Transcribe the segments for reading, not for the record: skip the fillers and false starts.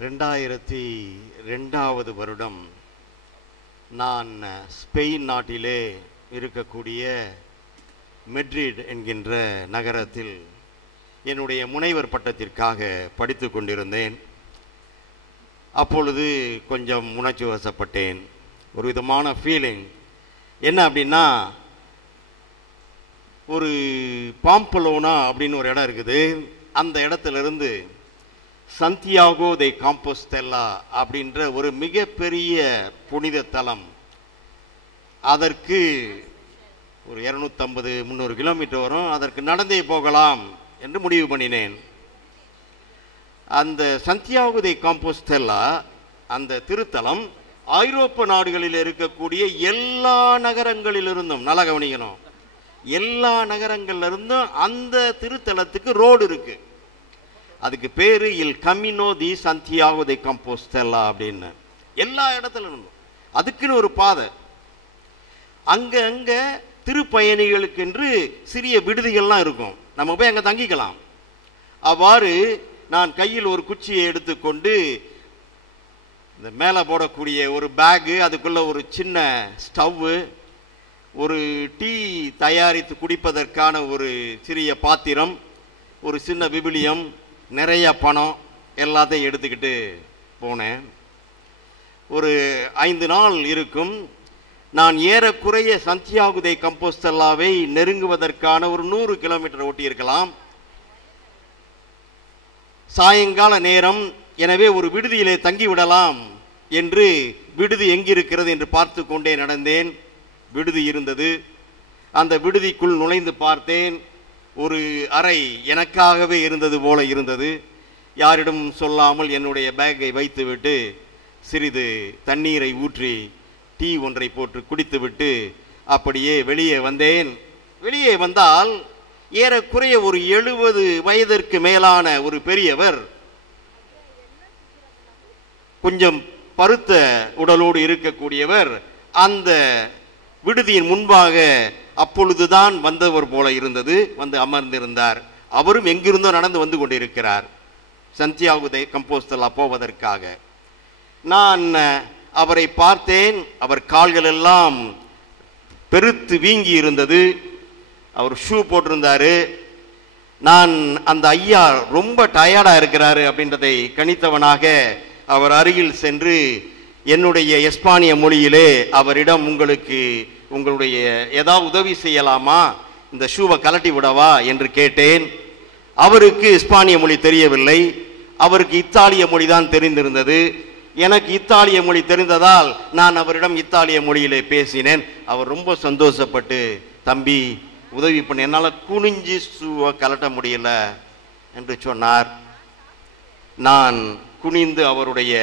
2002வது வருடம் நான் ஸ்பெயின் நாட்டிலே இருக்கக்கூடிய மெட்ரிட் என்கின்ற நகரத்தில் என்னுடைய முனைவர் பட்டத்திற்காக படித்து கொண்டிருந்தேன். அப்பொழுது கொஞ்சம் உணர்ச்சி வசப்பட்டேன். ஒரு விதமான ஃபீலிங் என்ன அப்படின்னா, ஒரு பாம்பலோனா அப்படின்னு ஒரு இடம் இருக்குது. அந்த இடத்துலேருந்து சந்தியாகோ தி காம்போஸ்டெல்லா அப்படின்ற ஒரு மிகப்பெரிய புனித தலம், அதற்கு ஒரு 250-300 கிலோமீட்டர் வரும். அதற்கு நடந்தே போகலாம் என்று முடிவு பண்ணினேன். அந்த சந்தியாகோ தி காம்போஸ்டெல்லா அந்த திருத்தலம் ஐரோப்பா நாடுகளில் இருக்கக்கூடிய எல்லா நகரங்களிலிருந்தும், நல்லா கவனிக்கணும், எல்லா நகரங்களிலிருந்தும் அந்த திருத்தலத்துக்கு ரோடு இருக்கு. அதுக்கு பேரு இல் கமினோ தி சந்தியாகோ தி காம்போஸ்டெல்லா அப்படின்னு. எல்லா இடத்துல இருந்தும் அதுக்குன்னு ஒரு பாதை. அங்க திருப்பயணிகளுக்கு என்று சிறிய விடுதிகள்லாம் இருக்கும். நம்ம போய் அங்கே தங்கிக்கலாம். அவ்வாறு நான் கையில் ஒரு குச்சியை எடுத்துக்கொண்டு இந்த மேலே போடக்கூடிய ஒரு பேகு, அதுக்குள்ள ஒரு சின்ன ஸ்டவ்வு, ஒரு டீ தயாரித்து குடிப்பதற்கான ஒரு சிறிய பாத்திரம், ஒரு சின்ன விபிலியம், நிறைய பணம் எல்லாத்தையும் எடுத்துக்கிட்டு போனேன். ஒரு 5 நாள் இருக்கும். நான் ஏறக்குறைய சந்தியாகோ தி காம்போஸ்டெல்லாவை நெருங்குவதற்கான ஒரு 100 கிலோமீட்டர் ஓட்டியிருக்கலாம். சாயங்கால நேரம். எனவே ஒரு விடுதியிலே தங்கிவிடலாம் என்று, விடுதி எங்கிருக்கிறது என்று பார்த்து கொண்டே நடந்தேன். விடுதி இருந்தது. அந்த விடுதிக்குள் நுழைந்து பார்த்தேன். ஒரு அறை எனக்காகவே இருந்தது போல இருந்தது. யாரிடம் சொல்லாமல் என்னுடைய பேக்கை வைத்துவிட்டு சிறிது தண்ணீரை ஊற்றி டீ ஒன்றை போட்டு குடித்துவிட்டு அப்படியே வெளியே வந்தேன். வெளியே வந்தால் ஏறக்குறைய ஒரு 70 வயதிற்கு மேலான ஒரு பெரியவர், கொஞ்சம் பருத்த உடலோடு இருக்கக்கூடியவர், அந்த விடுதியின் முன்பாக அப்பொழுதுதான் வந்தவர் போல இருந்தது. வந்து அமர்ந்திருந்தார். அவரும் எங்கிருந்தோ நடந்து வந்து கொண்டிருக்கிறார் சந்தியாகோ தி காம்போஸ்டெல்லா போவதற்காக. நான் அவரை பார்த்தேன். அவர் கால்கள் எல்லாம் பெருத்து வீங்கி இருந்தது. அவர் ஷூ போட்டிருந்தாரு. நான் அந்த ஐயா ரொம்ப டயர்டா இருக்கிறாரு அப்படின்றதை கணித்தவனாக அவர் அருகில் சென்று என்னுடைய எஸ்பானிய மொழியிலே அவரிடம், உங்களுடைய ஏதாவது உதவி செய்யலாமா, இந்த ஷூவை கலட்டி விடவா என்று கேட்டேன். அவருக்கு இஸ்பானிய மொழி தெரியவில்லை. அவருக்கு இத்தாலிய மொழி தான் தெரிந்திருந்தது. எனக்கு இத்தாலிய மொழி தெரிந்ததால் நான் அவரிடம் இத்தாலிய மொழியிலே பேசினேன். அவர் ரொம்ப சந்தோஷப்பட்டு, தம்பி உதவி பண்ண, என்னால் குனிஞ்சு ஷூவை கலட்ட முடியல என்று சொன்னார். நான் குனிந்து அவருடைய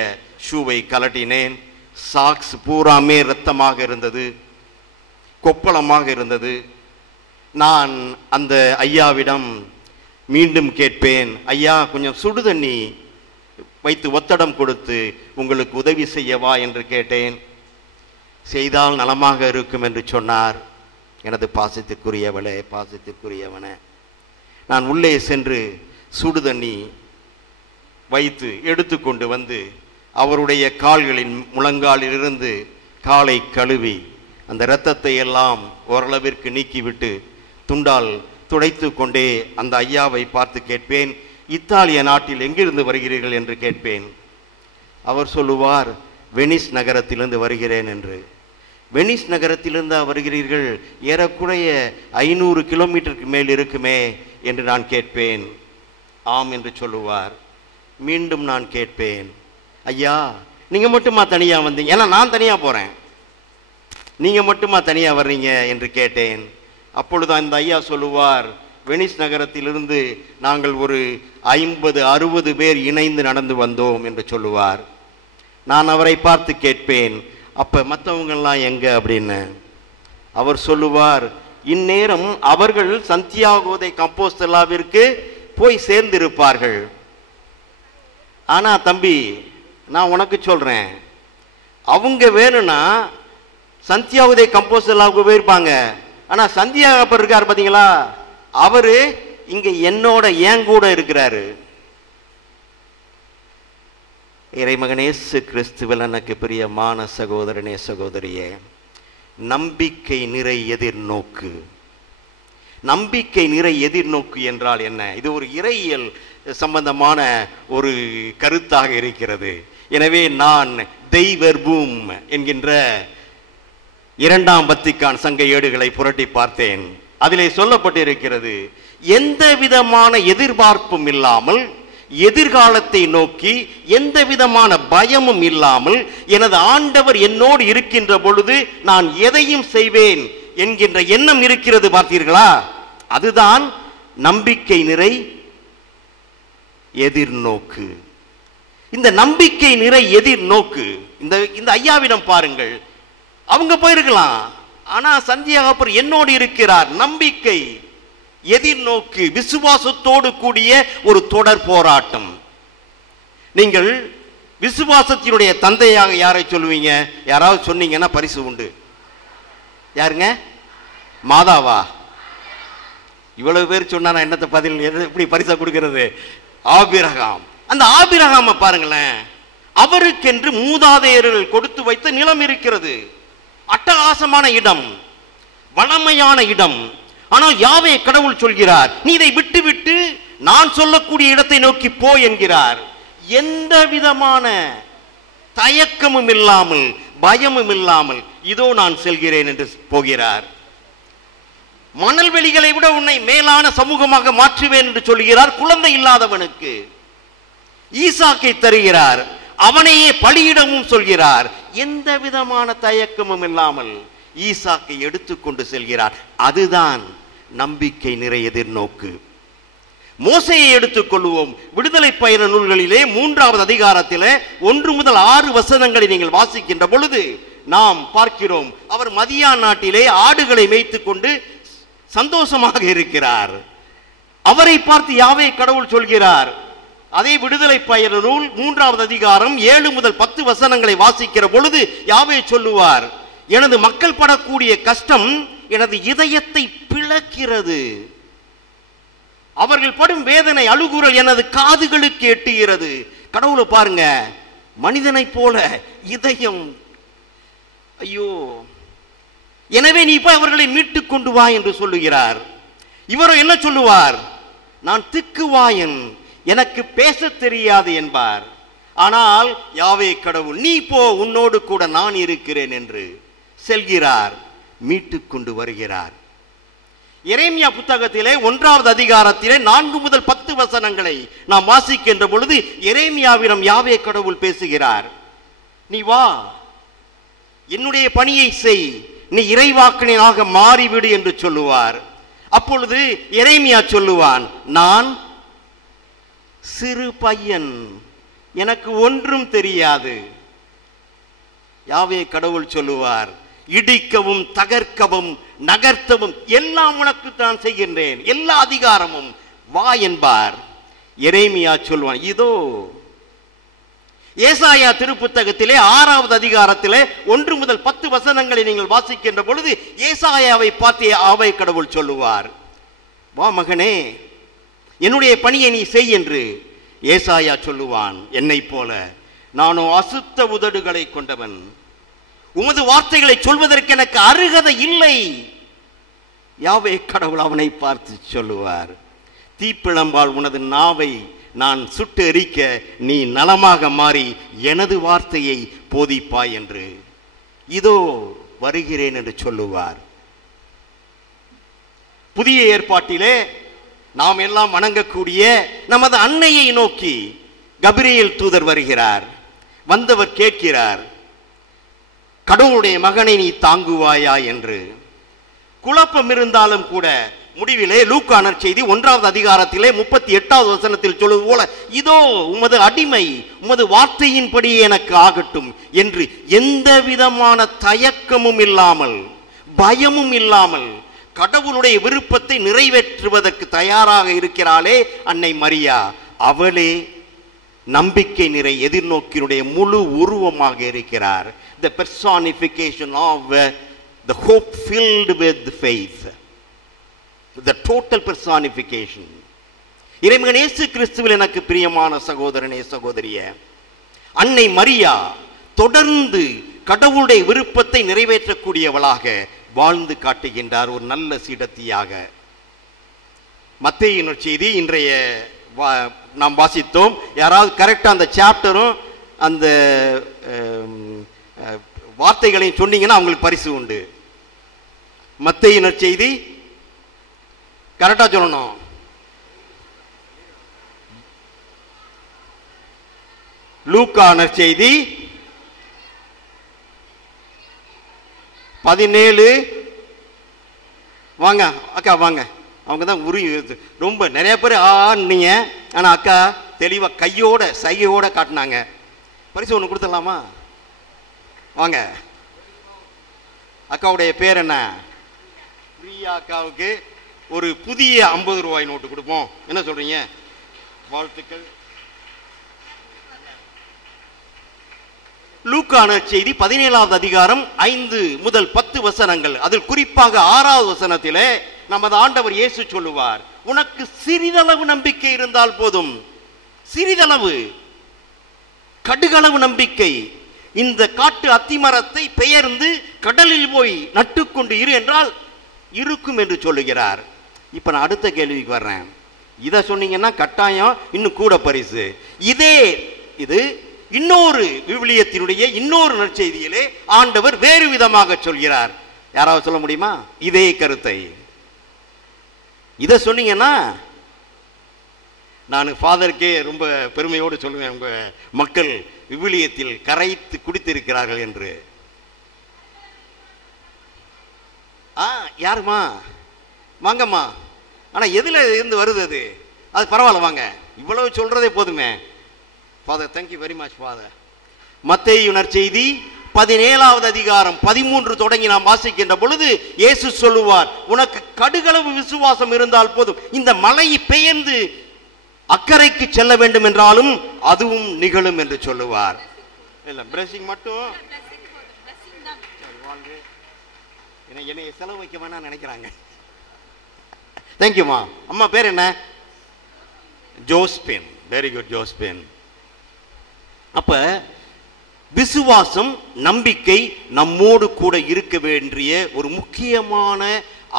ஷூவை கலட்டினேன். சாக்ஸ் பூராமே இரத்தமாக இருந்தது, கொப்பளமாக இருந்தது. நான் அந்த ஐயாவிடம் மீண்டும் கேட்பேன், ஐயா கொஞ்சம் சுடு தண்ணி வைத்து ஒத்தடம் கொடுத்து உங்களுக்கு உதவி செய்யவா என்று கேட்டேன். செய்தால் நலமாக இருக்கும் என்று சொன்னார். எனது பாசத்திற்குரியவளே, பாசத்திற்குரியவனே, நான் உள்ளே சென்று சுடு தண்ணி வைத்து எடுத்துக்கொண்டு வந்து அவருடைய கால்களின் முழங்காலிலிருந்து காலை கழுவி அந்த இரத்தத்தை எல்லாம் ஓரளவிற்கு நீக்கிவிட்டு துண்டால் துடைத்து கொண்டே அந்த ஐயாவை பார்த்து கேட்பேன், இத்தாலிய நாட்டில் எங்கிருந்து வருகிறீர்கள் என்று கேட்பேன். அவர் சொல்லுவார், வெனிஸ் நகரத்திலிருந்து வருகிறேன் என்று. வெனிஸ் நகரத்திலிருந்து வருகிறீர்கள்? ஏறக்குறைய 500 கிலோமீட்டருக்கு மேல் இருக்குமே என்று நான் கேட்பேன். ஆம் என்று சொல்லுவார். மீண்டும் நான் கேட்பேன், ஐயா நீங்க மட்டுமா தனியா வந்தீங்க? ஏன்னா நான் தனியா போறேன், நீங்க மட்டுமா தனியா வர்றீங்க என்று கேட்டேன். அப்பொழுது அந்த ஐயா சொல்லுவார், வெனிஸ் நகரத்திலிருந்து நாங்கள் ஒரு 50-60 பேர் இணைந்து நடந்து வந்தோம் என்று சொல்லுவார். நான் அவரை பார்த்து கேட்பேன், அப்ப மற்றவங்கெல்லாம் எங்க அப்படின்னு. அவர் சொல்லுவார், இந்நேரம் அவர்கள் சந்தியாகோ தி காம்போஸ்டெல்லாவிற்கு போய் சேர்ந்திருப்பார்கள். ஆனா தம்பி, நான் உனக்கு சொல்றேன், அவங்க வேணும்னா சந்தியாகோ தி காம்போஸ்டெல்லாவுக்கு போயிருப்பாங்க. ஆனா சந்தியாகப்பர் இருக்காரு பாத்தீங்களா, அவரு இங்க என் கூட இருக்கிறாரு. இறைமகன் இயேசு கிறிஸ்துவில் எனக்கு பிரியமான சகோதரனே சகோதரியே, நம்பிக்கை நிறை எதிர்நோக்கு. நம்பிக்கை நிறை எதிர்நோக்கு என்றால் என்ன? இது ஒரு இறையியல் சம்பந்தமான ஒரு கருத்தாக இருக்கிறது. எனவே நான் தெய்வர்பூம் என்கின்ற 2ஆம் வத்திக்கான் சங்க ஏடுகளை புரட்டி பார்த்தேன். அதிலே சொல்லப்பட்டிருக்கிறது, எந்த விதமான எதிர்பார்ப்பும் இல்லாமல், எதிர்காலத்தை நோக்கி எந்த விதமான பயமும் இல்லாமல், எனது ஆண்டவர் என்னோடு இருக்கின்ற பொழுது நான் எதையும் செய்வேன் என்கின்ற எண்ணம் இருக்கிறது. பார்த்தீர்களா? அதுதான் நம்பிக்கை நிறை எதிர்நோக்கு. இந்த நம்பிக்கை நிறை எதிர்நோக்கு இந்த ஐயாவிடம் பாருங்கள். அவங்க போயிருக்கலாம், ஆனா சந்தியாகப்பர் என்னோடு இருக்கிறார். நம்பிக்கை எதிர்நோக்கு, விசுவாசத்தோடு கூடிய ஒரு தொடர் போராட்டம். நீங்கள் விசுவாசத்தினுடைய தந்தையாக யாரை சொல்லுவீங்க? யாராவது சொன்னீங்கன்னா பரிசு உண்டு. யாருங்க? மாதாவா? இவ்வளவு பேர் சொன்னா என்னத்தை பதில், எப்படி பரிசா கொடுக்கிறது? ஆபிரகாம். அந்த ஆபிரகாமை பாருங்களேன், அவருக்கென்று மூதாதையர்கள் கொடுத்து வைத்த நிலம் இருக்கிறது. அட்டகாசமான இடம், வளமையான இடம். ஆனால் யாவே கடவுள் சொல்கிறார், நீ இதை விட்டு விட்டு நான் சொல்லக்கூடிய இடத்தை நோக்கி போ என்கிறார். எந்த விதமான தயக்கமும் இல்லாமல், பயமும் இல்லாமல், இதோ நான் செல்கிறேன் என்று போகிறார். மணல் வெளிகளை விட உன்னை மேலான சமூகமாக மாற்றுவேன் என்று சொல்கிறார். குழந்தை இல்லாதவனுக்கு ஈசாக்கை தருகிறார். அவனையே பலியிடவும் சொல்கிறார். எந்த விதமான தயக்கமும் இல்லாமல் ஈசாக்கை எடுத்துக்கொண்டு செல்கிறார். அதுதான் நம்பிக்கை நிறை எதிர்நோக்கு. மோசேயை எடுத்துக்கொள்வோம். விடுதலை பயண நூல்களிலே 3வது அதிகாரத்திலே 1 முதல் 6 வசனங்களை நீங்கள் வாசிக்கின்ற பொழுது நாம் பார்க்கிறோம், அவர் மதியான் நாட்டிலே ஆடுகளை மேய்த்துக் கொண்டு சந்தோஷமாக இருக்கிறார். அவரை பார்த்து யாவே கடவுள் சொல்கிறார். அதே விடுதலை பயண நூல் 3வது அதிகாரம் 7 முதல் 10 வசனங்களை வாசிக்கிற பொழுது யாவே சொல்லுவார், எனது மக்கள் படக்கூடிய கஷ்டம் எனது இதயத்தை பிளக்கிறது. அவர்கள் படும் வேதனை, அழுகுரல் எனது காதுகளுக்கு எட்டுகிறது. கடவுளை பாருங்க, மனிதனை போல இதயம், ஐயோ, எனவே நீ போய் அவர்களை மீட்டுக் கொண்டு வா என்று சொல்லுகிறார். இவரோ என்ன சொல்லுவார்? நான் திக்குவாயன், எனக்கு பேச தெரியாது என்பார். ஆனால் யாவே கடவுள், நீ போ, உன்னோடு கூட நான் இருக்கிறேன் என்று செல்கிறார், மீட்டுக் கொண்டு வருகிறார். எரேமியா புத்தகத்திலே 1வது அதிகாரத்திலே 4 முதல் 10 வசனங்களை நாம் வாசிக்கின்ற பொழுது எரேமியாவிடம் யாவே கடவுள் பேசுகிறார். நீ வா, என்னுடைய பணியை செய், நீ இறைவாக்கினனாக மாறிவிடு என்று சொல்லுவார். அப்பொழுது எரேமியா சொல்லுவான், நான் சிறு பையன், எனக்கு ஒன்றும் தெரியாது. யாவே கடவுள் சொல்லுவார், இடிக்கவும் தகர்க்கவும் நகர்த்தவும் எல்லாம் உனக்கு தான் செய்கின்றேன், எல்லா அதிகாரமும் வா என்பார். எரேமியா சொல்வான், இதோ. ஏசாயா திருப்புத்தகத்திலே 6வது அதிகாரத்திலே 1 முதல் 10 வசனங்களை நீங்கள் வாசிக்கின்ற பொழுது ஏசாயாவை பார்த்து யாவே கடவுள் சொல்லுவார், வா மகனே, என்னுடைய பணியை நீ செய் என்று ஏசாயா சொல்லுவான். என்னை போல நானோ அசுத்த உதடுகளை கொண்டவன், உமது வார்த்தைகளை சொல்வதற்கு எனக்கு அருகதை இல்லை. யாவே கடவுள் அவனை பார்த்து சொல்லுவார், தீப்பிழம்பால் உனது நாவை நான் சுட்டு எரிக்க நீ நலமாக மாறி எனது வார்த்தையை போதிப்பாய் என்று. இதோ வருகிறேன் என்று சொல்லுவார். புதிய ஏற்பாட்டிலே நாம் எல்லாம் வணங்கக்கூடிய நமது அன்னையை நோக்கி கபிரியேல் தூதர் வருகிறார். வந்தவர் கேட்கிறார், கடவுளுடைய மகனை நீ தாங்குவாயா என்று. குழப்பம் இருந்தாலும் கூட முடிவிலே லூக்கா நற்செய்தி 1வது அதிகாரத்திலே 38வது வசனத்தில் சொல்வது போல, இதோ உமது அடிமை, உமது வார்த்தையின்படி எனக்கு ஆகட்டும் என்று எந்த விதமான தயக்கமும் இல்லாமல், பயமும் இல்லாமல் கடவுளுடைய விருப்பத்தை நிறைவேற்றுவதற்கு தயாராக இருக்கிறாளே அன்னை மரியா. அவளே நம்பிக்கை நிறை எதிர்நோக்கினுடைய முழு உருவமாக இருக்கிறார். The personification of the hope filled with faith, the total personification. இறைமகன் இயேசு கிறிஸ்துவில் எனக்கு பிரியமான சகோதரனே சகோதரியே, அன்னை மரியா தொடர்ந்து கடவுளுடைய விருப்பத்தை நிறைவேற்றக்கூடியவளாக வாழ்ந்து காட்டுகின்றார், ஒரு நல்ல சீடத்தியாக. மத்தேயு நற்செய்தி இன்றைய நாம் வாசித்தோம். யாராவது கரெக்டாக அந்த சாப்டரும் அந்த வார்த்தைகளையும் சொன்னீங்கன்னா அவங்களுக்கு பரிசு உண்டு. மத்தேயு நற்செய்தி கரெக்டாக சொல்லணும். லூக்கா நற்செய்தி 17. வாங்க அக்கா வாங்க. அவங்க தான் ரொம்ப நிறைய பேர் ஆன்னீங்க. ஆனால் அக்கா தெளிவாக கையோட சைகையோட காட்டினாங்க. பரிசு ஒன்று கொடுத்துடலாமா? வாங்க. அக்காவுடைய பேர் என்ன? பிரியா அக்காவுக்கு ஒரு புதிய 50 ரூபாய் நோட்டு கொடுப்போம். என்ன சொல்றீங்க? வாழ்த்துக்கள். லூக்கா நற்செய்தி 17வது அதிகாரம் 5 முதல் 10 வசனங்கள். அதில் குறிப்பாக 6வது வசனத்திலே நமது ஆண்டவர் இயேசு சொல்லுவார், உனக்கு சிறிதளவு நம்பிக்கை இருந்தால் போதும். சிறிதளவு, கடுகளவு நம்பிக்கை. இந்த காட்டு அத்திமரத்தை பெயர்ந்து கடலில் போய் நட்டுக்கொண்டு இரு என்றால் இருக்கும் என்று சொல்லுகிறார். இப்ப நான் அடுத்த கேள்விக்கு வர்றேன். இதை சொன்னீங்கன்னா கட்டாயம் இன்னும் கூட பரிசு. இது இன்னொரு விவிலியத்தினுடைய இன்னொரு நற்செய்தியிலே ஆண்டவர் வேறு விதமாக சொல்கிறார். யாராவது சொல்ல முடியுமா இதே கருத்தை? இதை சொன்னீங்கன்னா நான் ஃபாதருக்கே ரொம்ப பெருமையோடு சொல்லுவேன், உங்க மக்கள் விவிலியத்தில் கரைத்து குடித்திருக்கிறார்கள் என்று. யாருமா? வாங்கம்மா. ஆனா எதுல இருந்து வருது அது பரவாயில்ல, வாங்க. இவ்வளவு சொல்றதே போதுமே. Father, thank you very much father. மத்தேயு நற்செய்தி 17வது அதிகாரம் 13 தொடங்கி நாம் வாசிக்கின்ற பொழுது இயேசு சொல்லுவார், உனக்கு கடுகளவு விசுவாசம் இருந்தால் போதும், இந்த மலை பெயர்ந்து அக்கறைக்கு செல்ல வேண்டும் என்றாலும் அதுவும் நிகழும் என்று சொல்லுவார். இல்ல பிளெஸிங் மட்டும் என்னை செலவு வைக்க வேணாம் நினைக்கிறாங்க. தேங்க்யூமா. அம்மா பேர் என்ன? ஜோஸ்பின். Very good Josephine. அப்ப விசுவாசம், நம்பிக்கை நம்மோடு கூட இருக்க வேண்டிய ஒரு முக்கியமான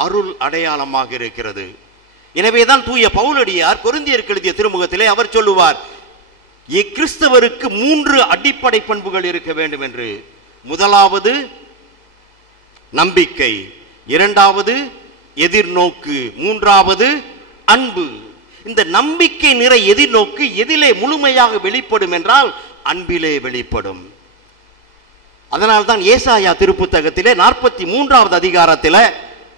அருள் அடையாளமாக இருக்கிறது. எனவேதான் தூய பவுலடியார் கொரிந்தியருக்கு எழுதிய திருமுகத்திலே அவர் சொல்லுவார், கிறிஸ்தவருக்கு 3 அடிப்படை பண்புகள் இருக்க வேண்டும் என்று. முதலாவது நம்பிக்கை, 2வது எதிர்நோக்கு, 3வது அன்பு. இந்த நம்பிக்கை நிறை எதிர்நோக்கு எதிலே முழுமையாக வெளிப்படும் என்றால் அன்பிலே வெளிப்படும். அதனால்தான் ஏசாயா திருப்புத்தகத்திலே 43வது அதிகாரத்தில்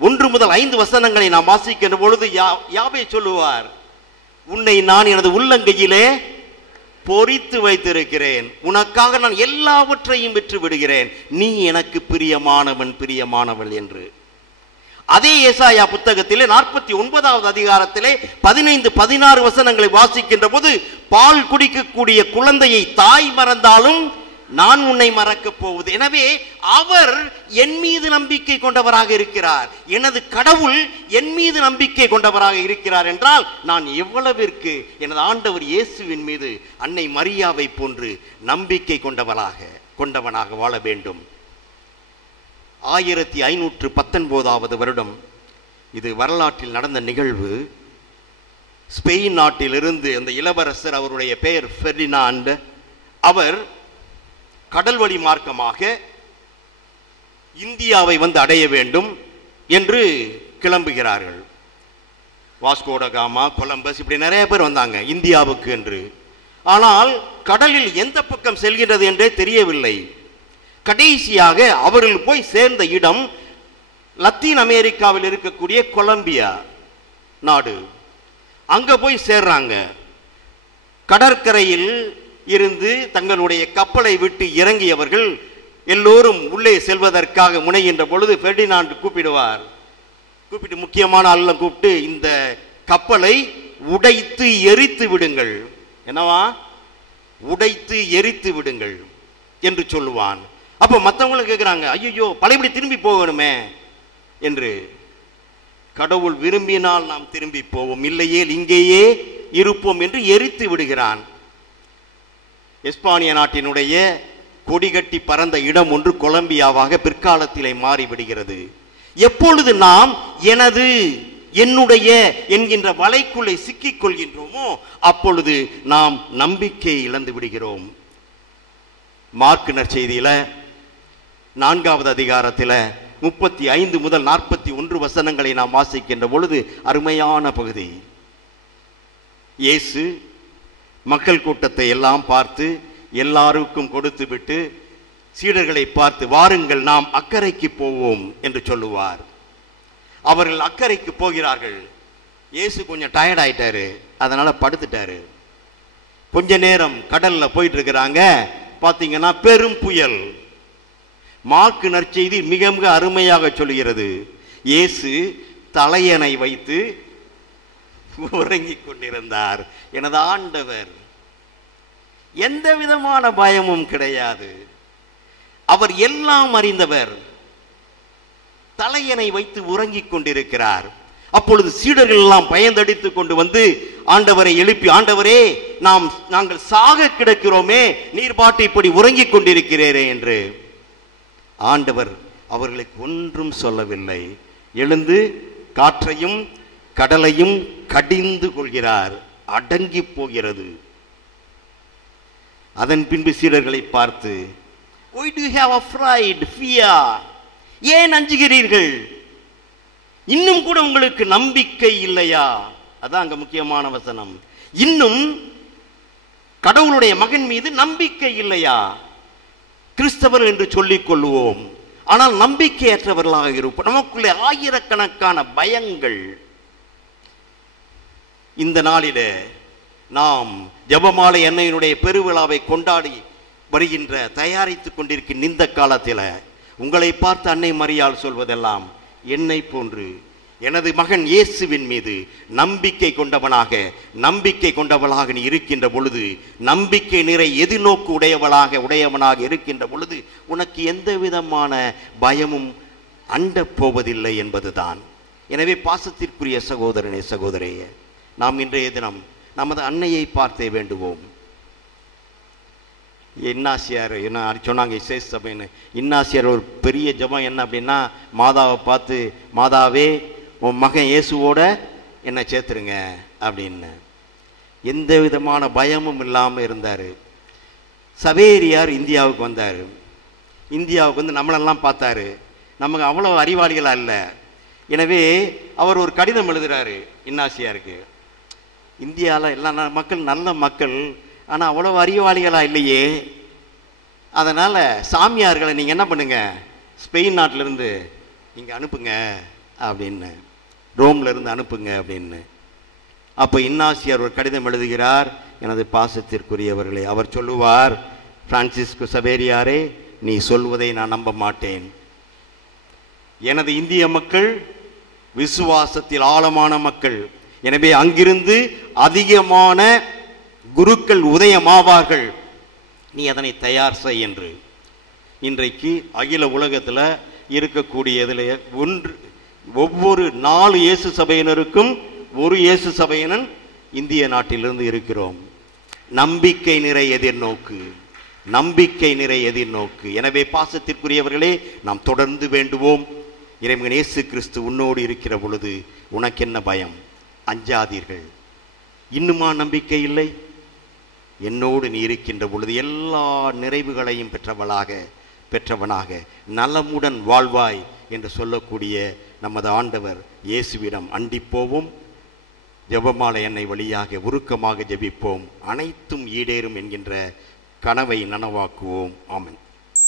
1 முதல் 5 வசனங்களை நாம் வாசிக்கின்ற பொழுது யாவே சொல்லுவார், உன்னை நான் எனது உள்ளங்கையிலே பொறித்து வைத்திருக்கிறேன், உனக்காக நான் எல்லாவற்றையும் விற்று விடுகிறேன், நீ எனக்கு பிரியமானவன் பிரியமானவள் என்று. அதே ஏசாயா புத்தகத்திலே 49வது அதிகாரத்திலே 15-16 வசனங்களை வாசிக்கின்ற போது, பால் குடிக்கக்கூடிய குழந்தையை தாய் மறந்தாலும் நான் உன்னை மறக்கப் போவது. எனவே அவர் என் மீது நம்பிக்கை கொண்டவராக இருக்கிறார், எனது கடவுள் என் மீது நம்பிக்கை கொண்டவராக இருக்கிறார் என்றால் நான் எவ்வளவிற்கு எனது ஆண்டவர் இயேசுவின் மீது அன்னை மரியாவை போன்று நம்பிக்கை கொண்டவனாக வாழ வேண்டும். 1519வது வருடம், இது வரலாற்றில் நடந்த நிகழ்வு. ஸ்பெயின் நாட்டிலிருந்து அந்த இளவரசர், அவருடைய பெயர் ஃபெர்டினாண்ட், அவர் கடல் வழி மார்க்கமாக இந்தியாவை வந்து அடைய வேண்டும் என்று கிளம்புகிறார்கள். வாஸ்கோடகாமா, கொலம்பஸ், இப்படி நிறைய பேர் வந்தாங்க இந்தியாவுக்கு என்று. ஆனால் கடலில் எந்த பக்கம் செல்கிறது என்றே தெரியவில்லை. கடைசியாக அவர்கள் போய் சேர்ந்த இடம் லத்தீன் அமெரிக்காவில் இருக்கக்கூடிய கொலம்பியா நாடு. அங்க போய் சேர்றாங்க. கடற்கரையில் இருந்து தங்களுடைய கப்பலை விட்டு இறங்கியவர்கள் எல்லோரும் உள்ளே செல்வதற்காக முனைகின்ற பொழுது ஃபெர்டினாண்ட் கூப்பிட்டு முக்கியமான ஆளெல்லாம் கூப்பிட்டு, இந்த கப்பலை உடைத்து எரித்து விடுங்கள். என்னவா? உடைத்து எரித்து விடுங்கள் என்று சொல்லுவான். அப்ப மற்றவங்களும் கேட்கிறாங்க, ஐயோ பழையபடி திரும்பி போகணுமே என்று. கடவுள் விரும்பினால் நாம் திரும்பி போவோம், இல்லையே இங்கேயே இருப்போம் என்று எரித்து விடுகிறான். எஸ்பானிய நாட்டினுடைய கொடிகட்டி பறந்த இடம் ஒன்று கொலம்பியாவாக பிற்காலத்திலே மாறிவிடுகிறது. எப்பொழுது நாம் எனது என்னுடைய என்கின்ற வலைக்குள்ளே சிக்கிக் கொள்கின்றோமோ அப்பொழுது நாம் நம்பிக்கையை இழந்து விடுகிறோம். மார்க் நற்செய்தியில 4வது அதிகாரத்தில் 35 முதல் 41 வசனங்களை நாம் வாசிக்கின்ற பொழுது அருமையான பகுதி. இயேசு மக்கள் கூட்டத்தை எல்லாம் பார்த்து எல்லாருக்கும் கொடுத்து விட்டு சீடர்களை பார்த்து, வாருங்கள் நாம் அக்கறைக்கு போவோம் என்று சொல்லுவார். அவர்கள் அக்கறைக்கு போகிறார்கள். இயேசு கொஞ்சம் டயர்ட் ஆயிட்டாரு, அதனால படுத்துட்டாரு. கொஞ்ச நேரம் கடல்ல போயிட்டு இருக்கிறாங்க. பார்த்தீங்கன்னா பெரும் புயல். மார்க் நற்செய்தி மிக மிக அருமையாக சொல்கிறது. இயேசு தலையணை வைத்து உறங்கிக் கொண்டிருந்தார். எனது ஆண்டவர் எந்த விதமான பயமும் கிடையாது. அவர் எல்லாம் அறிந்தவர். தலையணை வைத்து உறங்கிக் கொண்டிருக்கிறார். அப்பொழுது சீடர்கள் எல்லாம் பயந்தடித்து கொண்டு வந்து ஆண்டவரை எழுப்பி, ஆண்டவரே நாங்கள் சாக கிடக்கிறோமே, நீர் பாட்டு இப்படி உறங்கிக் கொண்டிருக்கிறீரே என்று. ஆண்டவர் அவர்களுக்கு ஒன்றும் சொல்லவில்லை. எழுந்து காற்றையும் கடலையும் கடிந்து கொள்கிறார். அடங்கி போகிறது. அதன் பின்பு சீடர்களை பார்த்து, why do you have afraid, fear? ஏன் அஞ்சுகிறீர்கள்? இன்னும் கூட உங்களுக்கு நம்பிக்கை இல்லையா? அதான் அங்க முக்கியமான வசனம். இன்னும் கடவுளுடைய மகன் மீது நம்பிக்கை இல்லையா? கிறிஸ்தவர் என்று சொல்லிக் கொள்வோம், ஆனால் நம்பிக்கையற்றவர்களாக இருப்போம். நமக்குள்ளே ஆயிரக்கணக்கான பயங்கள். இந்த நாளிலே நாம் ஜெபமாலை அன்னையினுடைய பெருவிழாவை கொண்டாடி வருகின்ற தயாரித்துக் கொண்டிருக்கின்ற இந்த காலத்தில் உங்களை பார்த்து அன்னை மரியாள் சொல்வதெல்லாம், என்னை போன்று எனது மகன் இயேசுவின் மீது நம்பிக்கை கொண்டவளாக நீ இருக்கின்ற பொழுது, நம்பிக்கை நிறை எதிர்நோக்கு உடையவனாக இருக்கின்ற பொழுது உனக்கு எந்த விதமான பயமும் அண்டப் போவதில்லை என்பதுதான். எனவே பாசத்திற்குரிய சகோதரனே, சகோதரியே, நாம் இன்றைய தினம் நமது அன்னையை பார்த்தே வேண்டுவோம். இன்னாசியார் என்ன சொன்னாங்க, இசை சபைன்னு. இன்னாசியார் ஒரு பெரிய ஜபம் என்ன அப்படின்னா, மாதாவை பார்த்து, மாதாவே உன் மகன் இயேசுவோட என்னை சேர்த்துருங்க அப்படின்னு. எந்த விதமான பயமும் இல்லாமல் இருந்தார். சவேரியார் இந்தியாவுக்கு வந்தார். இந்தியாவுக்கு வந்து நம்மளெல்லாம் பார்த்தாரு. நமக்கு அவ்வளோ அறிவாளிகளாக இல்லை. எனவே அவர் ஒரு கடிதம் எழுதுகிறாரு இன்னாசியாருக்கு. இந்தியாவில் எல்லா மக்கள் நல்ல மக்கள், ஆனால் அவ்வளோ அறிவாளிகளாக இல்லையே, அதனால் சாமியார்களை நீங்கள் என்ன பண்ணுங்க, ஸ்பெயின் நாட்டிலேருந்து இங்கே அனுப்புங்க அப்படின்னு, ரோம்லேருந்து அனுப்புங்க அப்படின்னு. அப்போ இன்னாசியார் ஒரு கடிதம் எழுதுகிறார். எனது பாசத்திற்குரியவர்களே, அவர் சொல்லுவார், பிரான்சிஸ்கோ சவேரியாரே, நீ சொல்வதை நான் நம்ப மாட்டேன். எனது இந்திய மக்கள் விசுவாசத்தில் ஆழமான மக்கள். எனவே அங்கிருந்து அதிகமான குருக்கள் உதயமாவார்கள். நீ அதனை தயார் செய் என்று. இன்றைக்கு அகில உலகத்தில் இருக்கக்கூடியதில் ஒவ்வொரு 4 இயேசு சபையினருக்கும் ஒரு இயேசு சபையினன் இந்திய நாட்டிலிருந்து இருக்கிறோம். நம்பிக்கை நிறை எதிர்நோக்கு. எனவே பாசத்திற்குரியவர்களே, நாம் தொடர்ந்து வேண்டுவோம். இறைவன் இயேசு கிறிஸ்து உன்னோடு இருக்கிற பொழுது உனக்கு என்ன பயம்? அஞ்சாதீர்கள். இன்னுமா நம்பிக்கை இல்லை? என்னோடு நீ இருக்கின்ற பொழுது எல்லா நிறைவுகளையும் பெற்றவனாக நலமுடன் வாழ்வாய் என்று சொல்லக்கூடிய நமது ஆண்டவர் இயேசுவிடம் அண்டிப்போவும். ஜெபமாலை அன்னை வழியாக உருக்கமாக ஜெபிப்போம். அனைத்தும் ஈடேறும் என்கின்ற கனவை நனவாக்குவோம். ஆமென்.